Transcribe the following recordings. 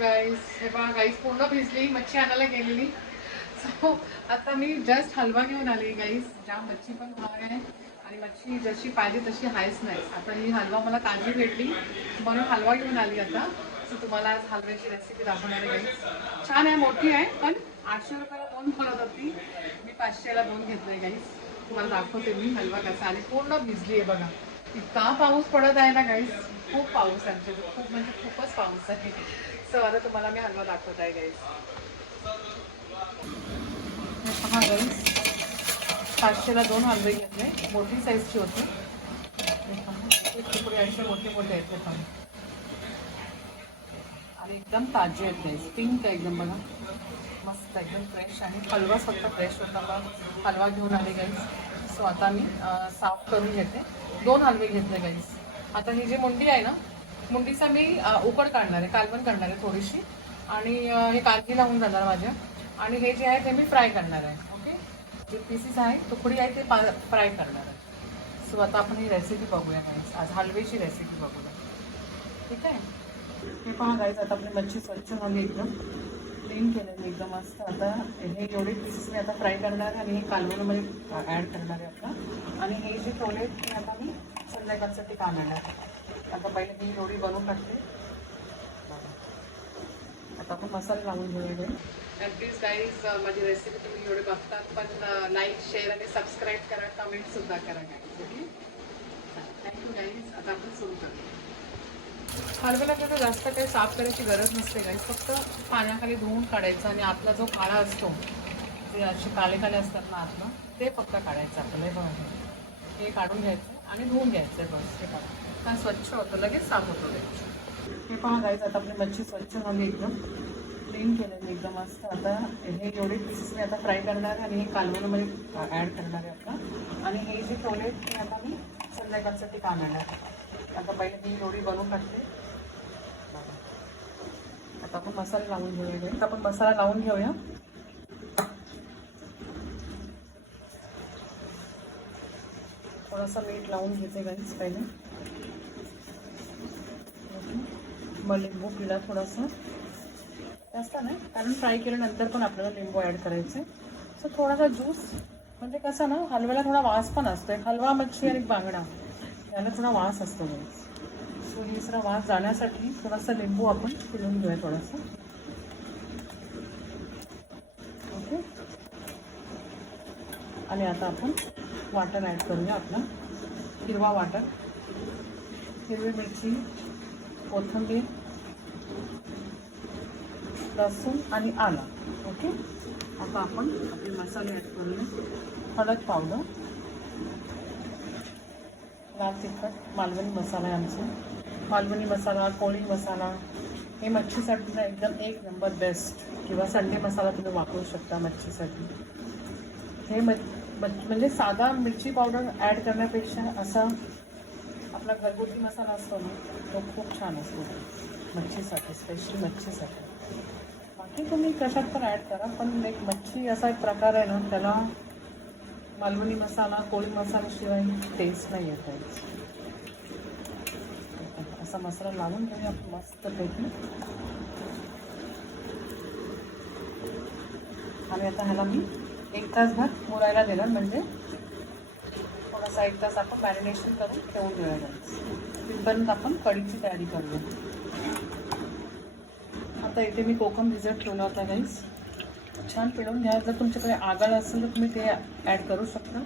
गाईस, हे पहा गाईस पूर्ण भिजली, मच्छी आणायला गेलेली. सो आता मी जस्ट हलवा घेऊन आली गाईस. ज्या मच्छी पण महाग आहे आणि मच्छी जशी पाहिजे तशी आहेच नाही. आता ही हलवा मला ताजी भेटली म्हणून हलवा घेऊन आली आता. सो तुम्हाला आज हलव्याची रेसिपी दाखवणार आहे गाईस. छान आहे, मोठी आहे, पण 800 रुपयाला 2 पडत होती. मी 500ला 2 घेतले गाईस. तुम्हाला दाखवते मी हलवा कसा. आणि पूर्ण भिजली आहे बघा. इतका पाऊस पडत आहे ना गाईस, खूप पाऊस आहे आमच्याकडे, खूप म्हणजे खूपच पाऊस आहे. सो आता तुम्हाला मी हलवा दाखवत आहे गाईस. पहा गाईस, 500ला 2 हलवे घेतले, मोठी साईजची होती. तुकडे असे मोठे मोठे आहेत ते पण, आणि एकदम ताजे आहेत गाईस. पिंक आहे एकदम बघा, मस्त एकदम फ्रेश. आणि हलवा फक्त फ्रेश होता. मग हलवा घेऊन आले गाईस. सो आता मी साफ करून घेते. 2 हलवे घेतले गाईस. आता ही जी मुंडी आहे ना, मुंडीचा मी उकड काढणार आहे, कालवण करणार आहे थोडीशी. आणि हे कालजीला होऊन जाणार माझ्या. आणि हे जे आहे ते मी फ्राय करणार आहे. ओके, जे पीसेस आहे तुकडी आहे ते फ्राय करणार आहे. सो आता आपण ही रेसिपी बघूया गाईस. आज हलव्याची रेसिपी बघूया, ठीक आहे. हे पहा गाईस, आता आपली मच्छी स्वच्छ झाली, एकदम क्लीन केलेली एकदम मस्त. आता हे एवढे पीसेस मी आता फ्राय करणार आहे आणि हे कालवणामध्ये ॲड करणार आहे आपला. आणि हे जे ठेवले ते आता मी संध्याकाळसाठी काढणार. आता पहिले मी एवढी बनवून टाकते. आता आपण मसाले लावून घेऊया. आणि प्लीज गाईज, माझी रेसिपी तुम्ही एवढे बघतात, पण लाईक, शेअर आणि सबस्क्राईब करा, कमेंटसुद्धा करा गाईज. Okay, thank you guys. आता आपण सुरू करूया. हलव्याला कसं जास्त काही साफ करायची गरज नसते गाईज. फक्त पाण्याखाली धुवून काढायचं आणि आतला जो काळा असतो, जे असे काळे काळे असतात ना आतलं, ते फक्त काढायचं आपलं. हे बघा, हे काढून घ्यायचं आणि धुवून घ्यायचं आहे बस. हे काढा, का स्वच्छ होतं, लगेच साफ होतं ते. हे पहा गाईज, आता आपली मच्छी स्वच्छ झाली, एकदम क्लीन केलेली एकदम मस्त. आता हे एवढे पीसेस मी आता फ्राय करणार आहे आणि हे कालवणामध्ये ॲड करणार आहे आपला. आणि हे जे ठेवले ते आता मी संध्याकाळसाठी काढणार आहे. आता पहिले मी एवढी बनवून टाकते. आता आपण मसाला लावून घेऊया. आता आपण मसाला लावून घेऊया. थोडासा मीठ लावून घेते गाईस पहिले. मग लिंबू पिळा थोडासा, जास्त नाही, कारण फ्राय केल्यानंतर पण आपल्याला लिंबू ॲड करायचे. सो थोडासा ज्यूस, म्हणजे कसं ना, हलव्याला थोडा वास पण असतो. हलवा, मच्छी आणि बांगडा याला थोडा वास असतो गाईस. सो ही दुसरा वास जाण्यासाठी थोडासा लिंबू आपण पिळून घेऊया थोडासा. ओके, आणि आता आपण वाटण ॲड करूया आपला. हिरवा वाटण, हिरवी मिरची, कोथिंबीर, लसूण आणि आला. ओके, आता आपण आपले मसाले ॲड करूया. हळद पावडर, लाल तिखट, मालवणी मसाला आहे आमचा. मालवणी मसाला, कोळी मसाला, हे मच्छीसाठीचा एकदम एक नंबर बेस्ट. किंवा संडे मसाला तुम्ही वापरू शकता मच्छीसाठी. हे म्हणजे साधा मिरची पावडर ॲड करण्यापेक्षा असा आपला घरगुती मसाला असतो ना, तो खूप छान असतो मच्छीसाठी, स्पेशली मच्छीसाठी. बाकी तुम्ही कशात पण ॲड करा, पण एक मच्छी असा एक प्रकार आहे ना, त्याला मालवणी मसाला, कोळी मसाल्याशिवाय टेस्ट नाही येत आहे. असा मसाला लावून घेऊया मस्तपैकी. आणि आता ह्याला मी 1 तासभर मुरायला देणार, म्हणजे थोडासा 1 तास आपण मॅरिनेशन करून ठेवून घेऊया. तिथपर्यंत आपण कढीची तयारी करूया. आता इथे मी कोकम भिजत ठेवला होता गाईस, छान पिळून घ्या. जर तुमच्याकडे आगळ असेल तर तुम्ही ते ॲड करू शकता,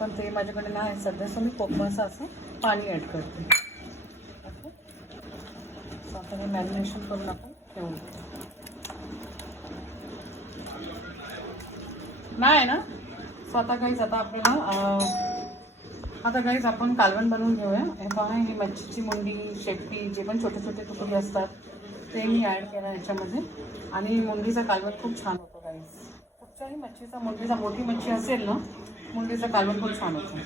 पण ते माझ्याकडे नाही सध्या. सो मी कोकमाचं असं पाणी ॲड करते. ओके, सो आता हे मॅरिनेशन करून आपण ठेवून नाही ना. सो आता गाईज, आता आपल्याला आपण कालवण बनवून घेऊया. हे पहा, ही मच्छीची मुंडी, शेपटी, जे पण छोटे छोटे तुकडे असतात ते मी ॲड केलं ह्याच्यामध्ये. आणि मुंडीचा कालवण खूप छान होतो गाईस. कुठच्याही मुंडीचा, मोठी मच्छी असेल ना, मुंडीचा कालवण खूप छान होतं.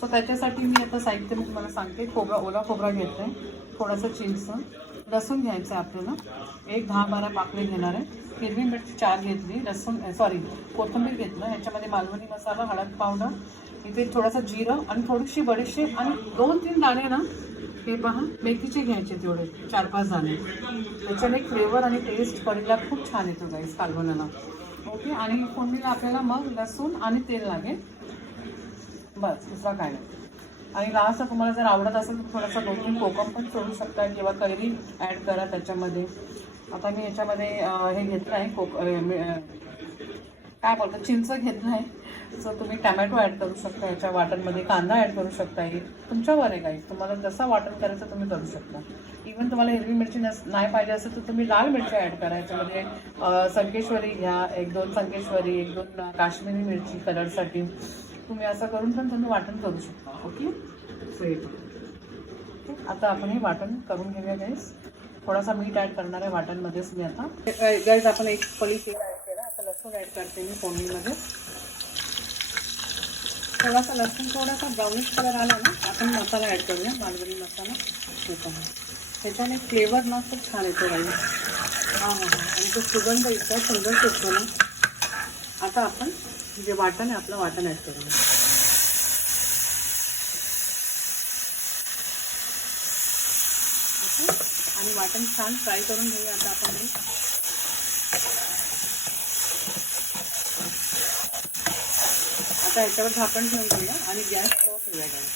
सो त्याच्यासाठी मी आता साहित्य मी तुम्हाला सांगते. ओला खोबरा घेतलं आहे, थोडंसं चिंच, लसूण घ्यायचं आहे आपल्याला, एक 10-12 पाकळी घेणार आहे. हिरवी मिरची 4 घेतली, कोथिंबीर घेतलं. ह्याच्यामध्ये मालवणी मसाला, हळद पावडर, इथे थोडंसं जिरं आणि थोडीशी बडीशेप आणि 2-3 दाणे ना हे पहा मेथीचे घ्यायचे तेवढे 4-5 दाणे. त्याच्याने फ्लेवर आणि टेस्ट कढीला खूप छान येतो गाईस कालवणाला. ओके. आणि फोडणीला आपल्याला मग लसूण आणि तेल लागेल, बस दुसरा काय नाही. आणि लास्ट तुम्हाला जर आवडत असेल तर थोडासा 2-3 कोकम पण सोडू शकता किंवा कैरी ॲड करा त्याच्यामध्ये. आता मी याच्यामध्ये हे घेतलं आहे काय बोलतो चिंच घेतलं आहे. सो तुम्ही टमॅटो ॲड करू शकता याच्या वाटणमध्ये, कांदा ॲड करू शकता. तुमच्यावर आहे गाईस, तुम्हाला जसं वाटण करायचं तुम्ही करू शकता. इवन तुम्हाला हिरवी मिरची नाही पाहिजे असेल तर तुम्ही लाल मिरची ॲड करा याच्यामध्ये. संकेश्वरी घ्या, 1-2 संकेश्वरी, 1-2 काश्मीरी मिरची कलरसाठी. तुम्ही असं करून पण तुम्ही वाटण करू शकता. ओके. आता आपण हे वाटण करून घेऊया गाईस. थोडासा मीठ ॲड करणार आहे वाटणमध्येच मी आता. गाईस आपण एक पळी तेल ॲड केला. आता लसूण ॲड करते मी फोडणीमध्ये. थोडासा लसूण थोडासा ब्राउनिश कलर आला ना आपण मसाला ॲड करूया, मालवणी मसाला. ह्याच्याने फ्लेवर ना खूप छान येतो गाईस. आणि तो सुगंध इतका सुंदर सुटतो ना. आता आपण जे वाटण आहे आपलं वाटण ॲड करूया. आणि वाटण छान फ्राय करून घेऊया आता आपण हे. आता याच्यावर झाकण ठेवून घेऊया आणि गॅस स्लो ठेवूया गाईस.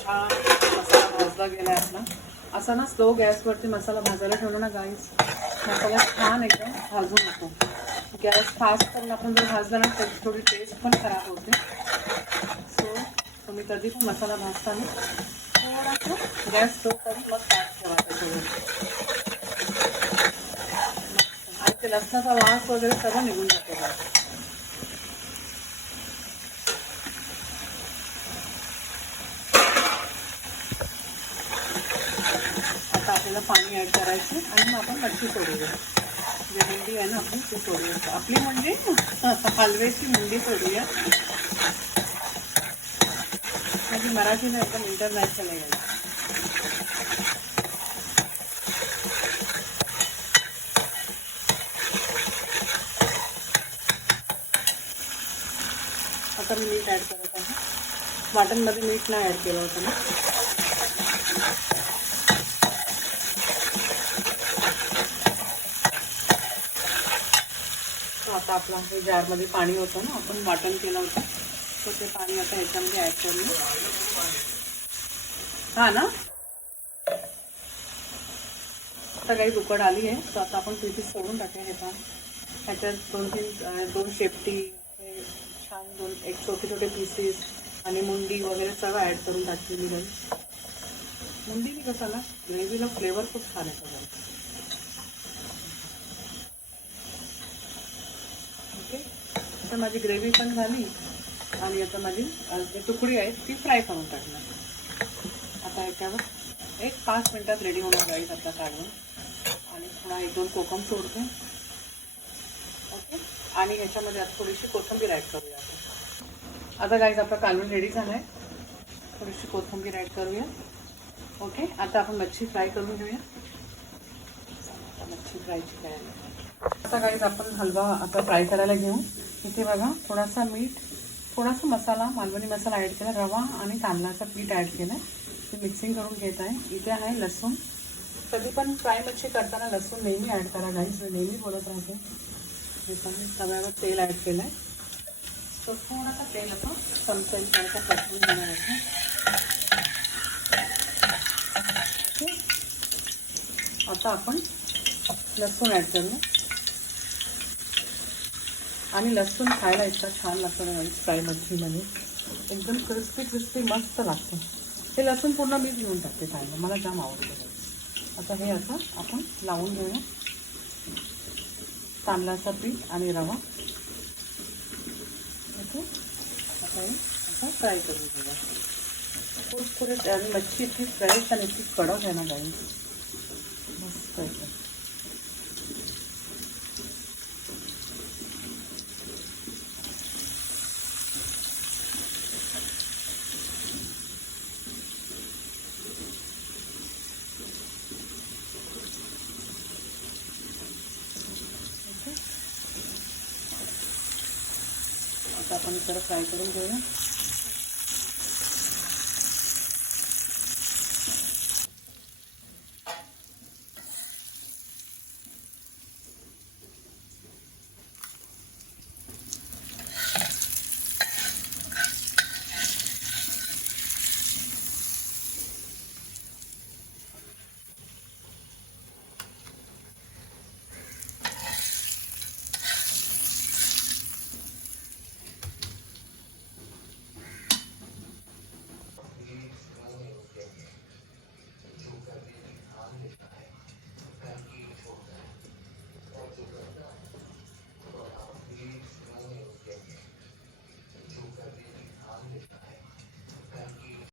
छान मसाला भाजला गेला आहे आपला. असा ना स्लो गॅसवरती मसाला भाजायला ठेवला ना गाईस, मसाला छान एकदम भाजून येतो. गॅस फास्ट करून आपण जर भाजला ना त्याची थोडी टेस्ट पण खराब होते. सो तुम्ही कधी पण मसाला भाजताना थोडासा गॅस स्लो करून मग फास्ट ठेवा त्याच्यावर. आणि ते लसणाचा वास वगैरे सगळं निघून जातो. आता आपल्याला पाणी ॲड करायचं आणि मग आपण मच्छी सोडूया. जे मुंडी आहे ना आपली ती सोडूया. आपली म्हणजे हलव्याची मुंडी सोडूया. म्हणजे मराठीला एकदम इंटरनॅशनल आहे. आता मी मीठ ॲड करत आहे. वाटणमध्ये मीठ नाही ॲड केलं होतं ना. आता आपलं हे जारमध्ये पाणी होतं ना आपण वाटण केलं होतं, तर ते पाणी आता ह्याच्यामध्ये ॲड करूया. हा ना. आता काही उकड आली आहे तर आता आपण पीसेस सोडून टाकूया. हे पण ह्याच्यात 2 शेपटी, हे छान एक छोटे छोटे पीसेस आणि मुंडी वगैरे सगळं ॲड करून टाकलेली गं. मुंडीने कसं ना ग्रेव्हीला फ्लेवर खूप छान येतो गं. ओके. आता माझी ग्रेव्ही पण झाली आणि आता माझी जी तुकडी आहे ती फ्राय करून टाकणार. आता ह्याच्यावर एक 5 मिनटात रेडी होणार गाईस आता काढून. आणि थोडा 1-2 कोकम सोडते. ओके. आणि ह्याच्यामध्ये आता थोडीशी कोथिंबीर ॲड करूया आपण. आता गाईस आपला कालवण रेडी झाला आहे. थोडीशी कोथिंबीर ॲड करूया. ओके. आता आपण मच्छी फ्राय करून घेऊया. मच्छी फ्रायची तयारी. आता गाईस आपण हलवा आता फ्राय करायला घेऊ. इथे बघा थोडासा मीठ, थोडासा मसाला, मालवणी मसाला ॲड केला, रवा आणि तांदळाचं पीठ ॲड केलं. ते मिक्सिंग करून घेत आहे. इथे आहे लसूण. कधी पण फ्राय मच्छी करताना लसूण नेहमी ॲड करा गाईस, मी नेहमी बोलत राहते. हे पण तव्यावर तेल ॲड केलं आहे. तर थोडासा तेल असं चमच्याने थोडासा परतून घेणार आहे. ओके. आता आपण लसूण ॲड करूया. आणि लसूण खायला इतका छान लागतं ना गाईस फ्राय मच्छीमध्ये, एकदम क्रिस्पी क्रिस्पी मस्त लागतं. हे लसूण पूर्ण मीच घेऊन टाकते खायला, मला जाम आवडतं. आता हे असं आपण लावून घेऊया. तांदळाचं पीठ आणि रवा. ओके. आता हे असं फ्राय करून घेऊया. कुरकुरीत आणि मच्छी इतकी फ्रेश आणि इतकी कडक आहे ना गाईस, मस्त आहे. आता आपण इकडं फ्राय करून घेऊया.